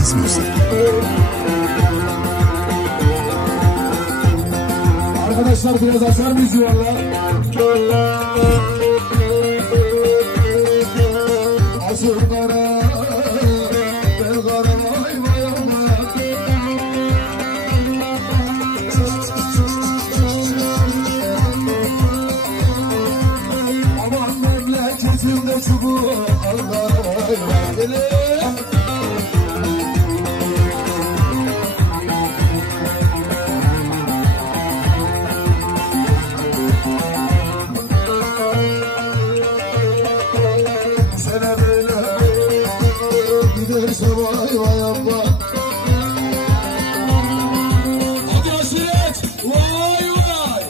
Deniz Müzik. Arkadaşlar biraz açar mıyız yuvarlar? Asıl kara, ben kara vay vay ama. Aman memleketimde çubuğu Allah vay vay. Vay vay amma. Hadi aşiret. Vay vay.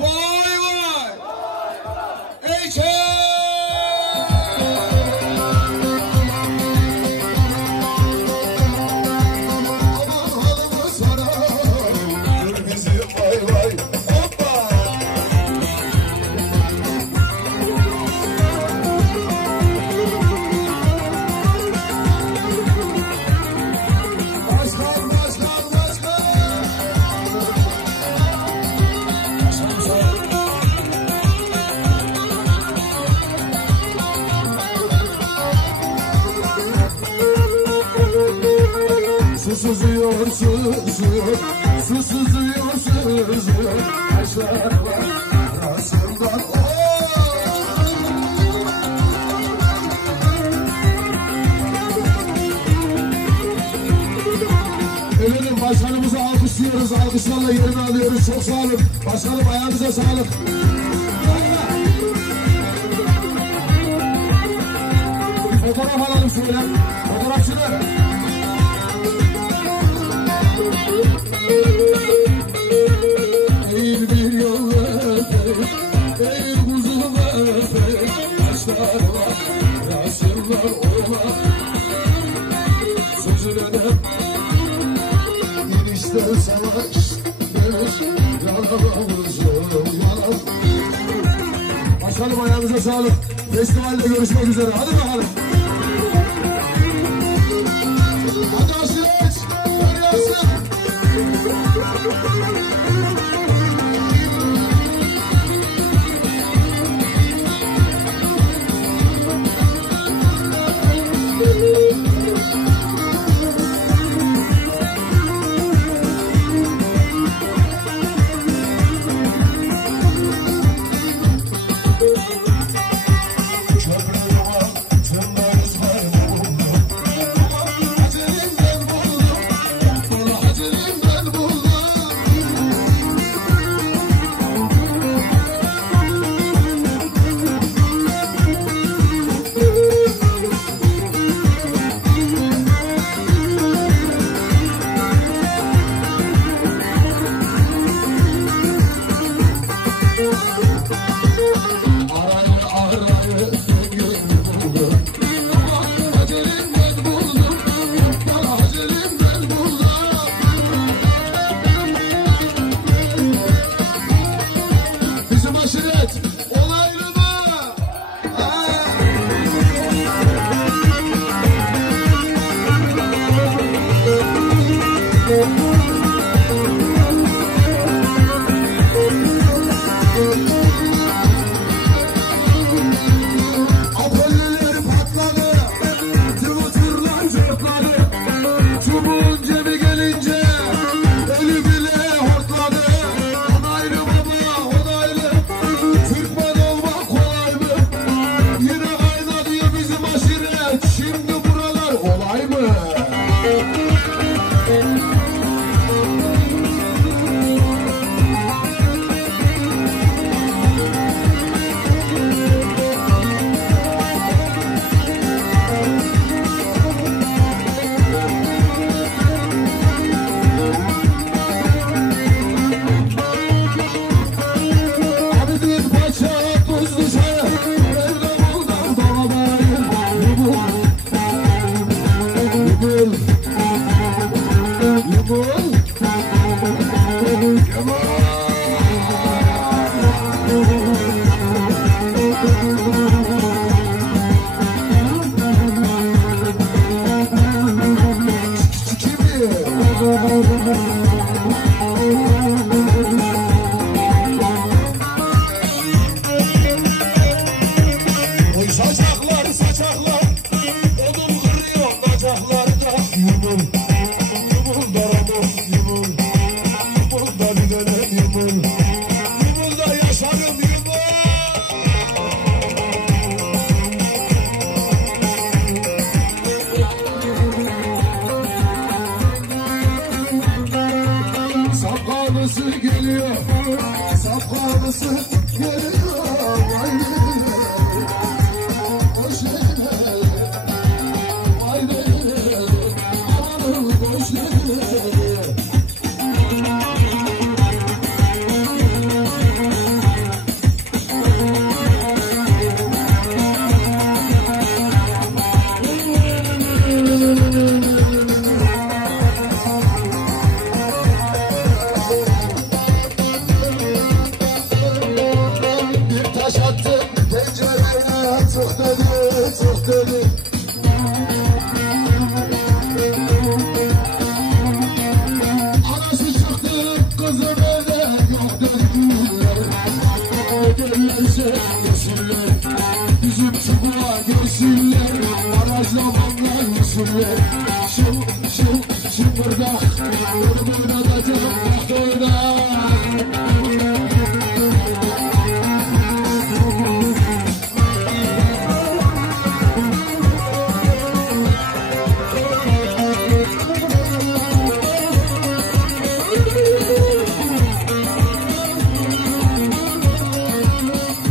Vay vay. Eyke. Aman halımı sana. Dur bizi vay vay. Hoppa. Su sızıyor, sızıyor, su sızıyor, sızıyor. Taşlar var arasından. Efendim başkanımızı alkışlıyoruz, alkışlarla yerini alıyoruz. Çok sağ olun. Başkanım ayağınıza sağlık. Bir fotoğraf alalım şöyle. Fotoğrafçılar. Eğil bir yol öpeyim, eğil kuzum öpeyim. Taşlar var, rasımlar olmaz. Sözüne inişte savaş, yalanımızım yalan. Başkanım ayağınıza sağlık. Festivalde görüşmek üzere. Hadi bakalım. Hadi aşiret. Hadi aşiret.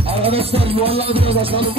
Arkadaşlar yuvarlağı biraz açalım.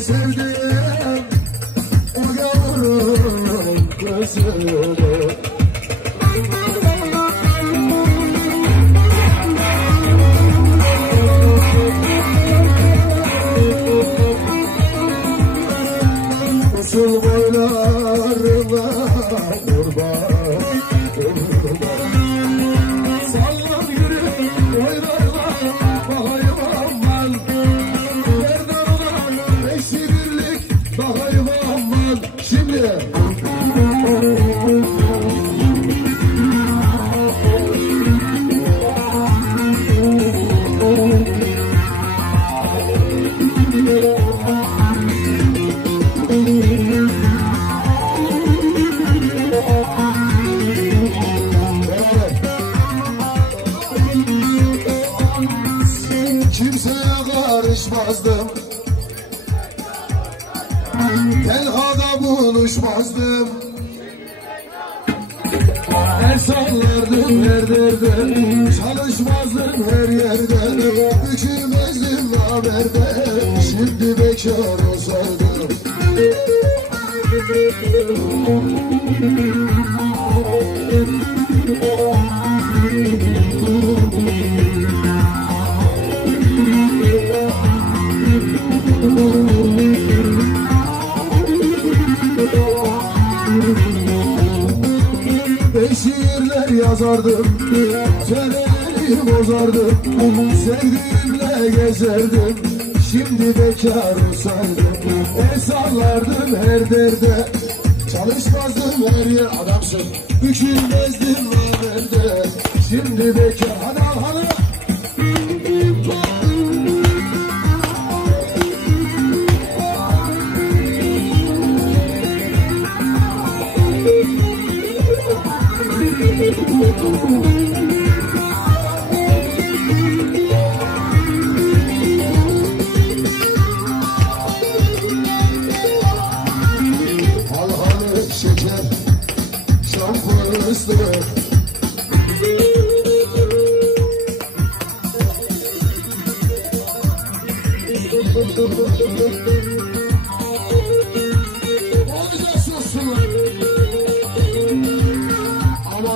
Sevdim o yavrum gözünü. Usul boylarına kurban, sallan yürü boylarına bakayım aman. Bakayım aman şimdi. Kimseye karışmazdım, tenhada buluşmazdım. Her sallardım her derde, çalışmazdım her yerde. Bükülmezdim haberde, şimdi bekar olsaydım. Şiirler yazardım, çeneleri bozardım, sevdiğimle gezerdim, şimdi bekar olsaydım. El sallardım her derde, çalışmazdım her yer. Adamsın, bükülmezdim haberde, şimdi bekar. Hadi al hadi. Aman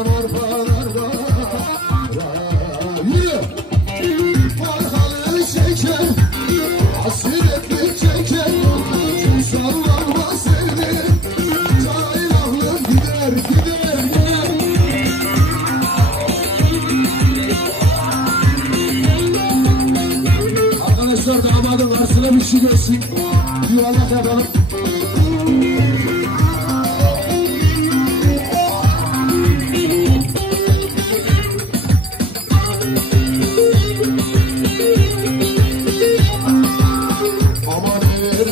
arpalar var. Yürü. Arkalı şeker. Hasretli çeker. Sallanma sevdim. Caylanlı gider gider. Arkadaşlar damadın karşısına bir şey gelsin. Yuvarlak yapalım. Aman eğer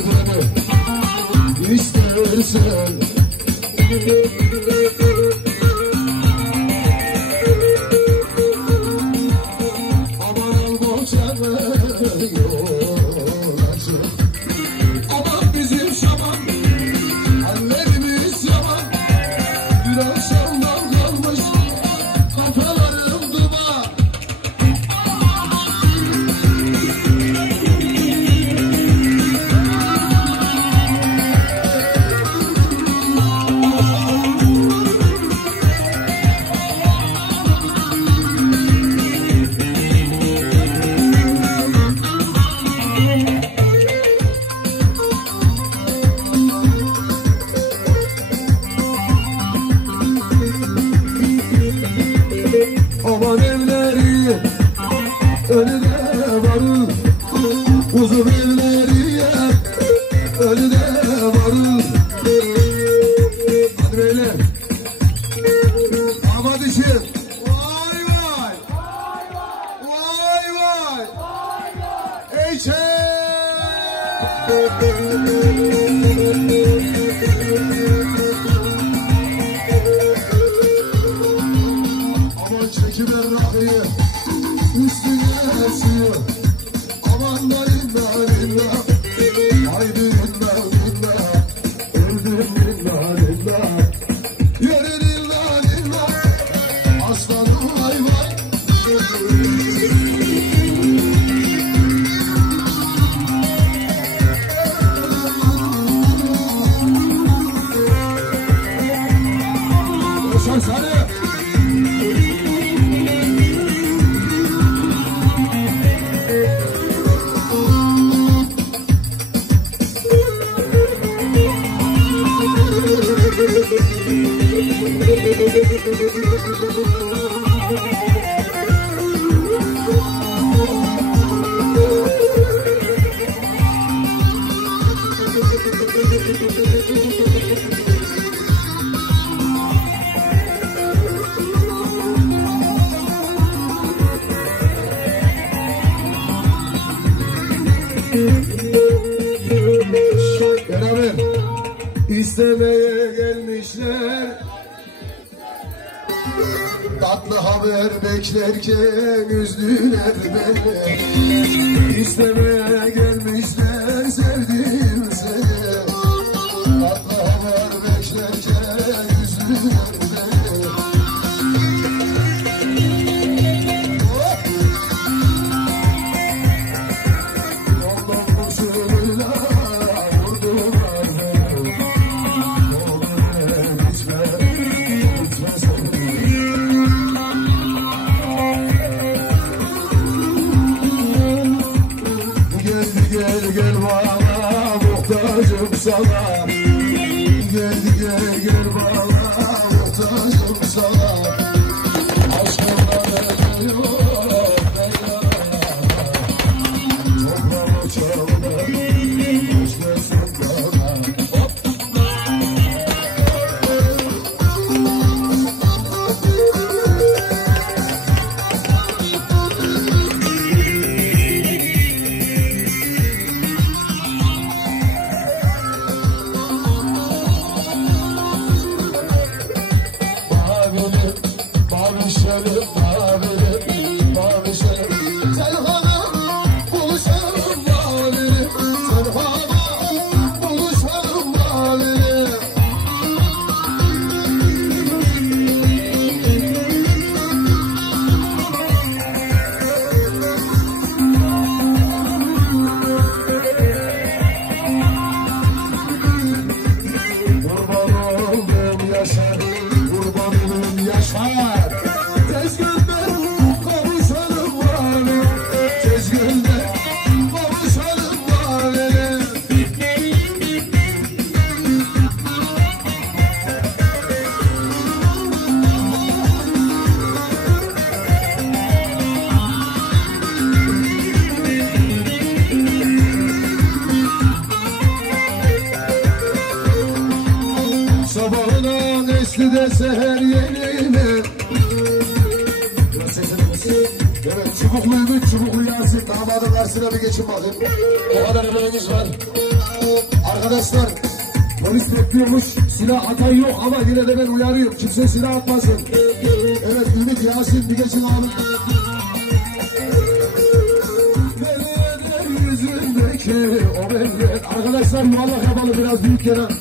beni istersen aman al boşanma yol açın. Aman bizim şaman hallerimiz yaman. Bir akşamdan kalmış kafalarım duman. Aman evleri önüne varır. Uzun evleri önüne varır. Hadi beyler. Damat için. Vay vay. Vay vay. Eyçe. Aman çekiver rakıyı, üstüne esiyor. Aman dalinda linda, haydi linda linda, öldüm linda linda, yürü linda linda, aslanım vay vay. Koşar sani. Beraber istemeye gelmişler, tatlı haber beklerken üzdüler beni. İstemeye gelmişler, sevdim seni, tatlı haber beklerken üzdüler beni. Yoldan kurşunuyla vurdular beni. Gel bana muhtacım sana. Gel bana muhtacım sana. Aşkımdan ediyor toprağımı çaldı, düşmesin bana. seher yenine. Evet, çubuklu Ümit, çubuklu Yasin. Damadın karşısına bir geçin bakayım. O kadar emeğimiz var. Arkadaşlar, polis bekliyormuş. Silah atan yok ama yine de ben uyarıyorum. Kimse silah atmasın. Evet, Ümit, Yasin bir geçin abi. Benim yüzündeki o belli. Arkadaşlar yuvarlak yapalım biraz büyük kenar.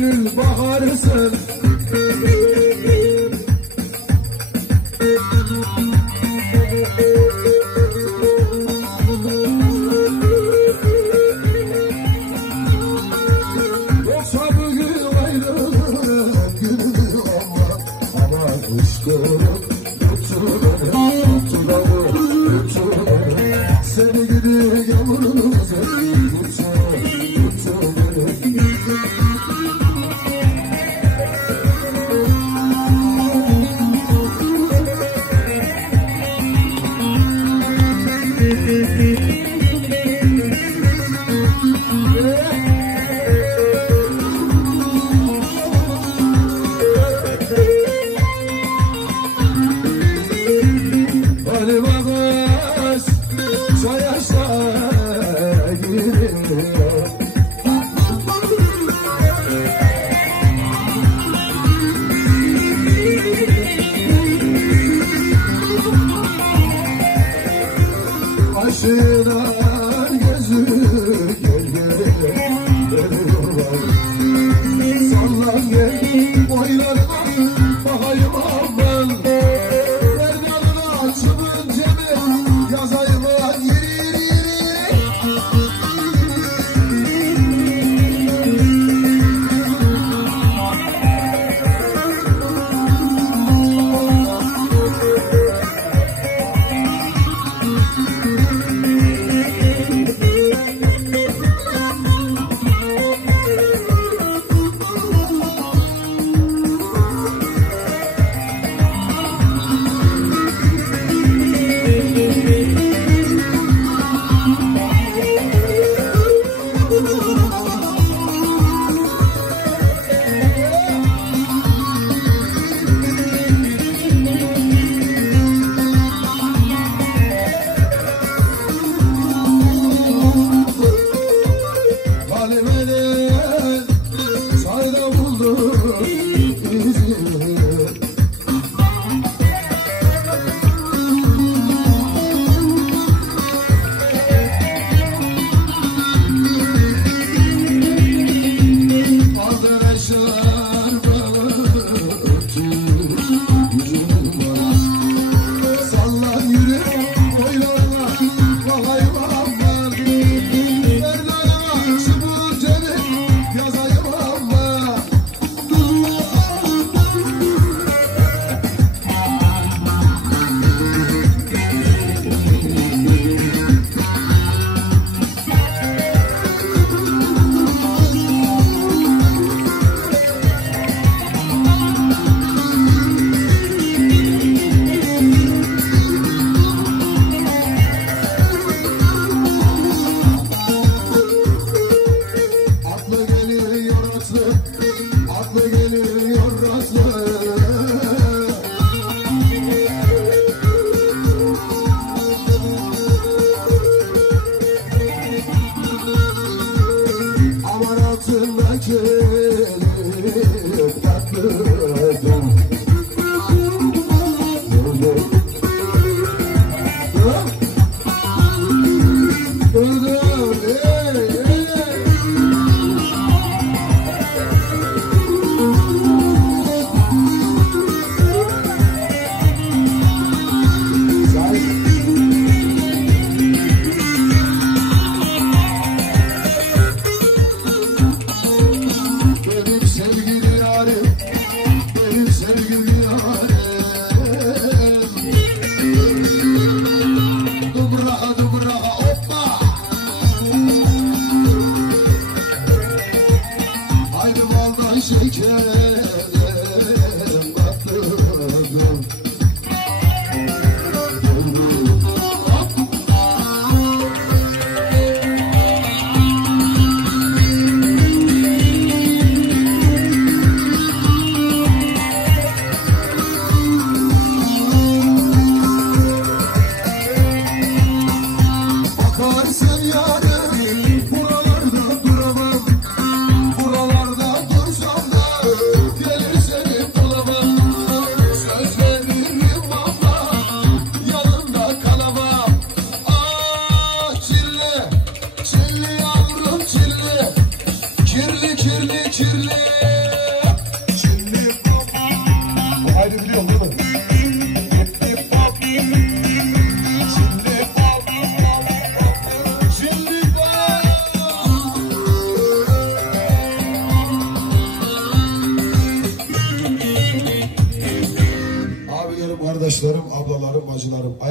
Gönül baharsın. Yoksa bugün ayrılık günü ama ışkırıp götürür seni gidi yavrunuza Aşına gözü sallan gel boylarına bakayım aman Verdanına açımın cemi yazayım lan yiri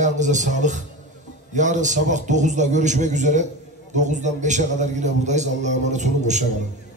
ayağınıza sağlık. Yarın sabah 9'da görüşmek üzere. 9'dan 5'e kadar yine buradayız. Allah'a emanet olun. Hoşça kalın.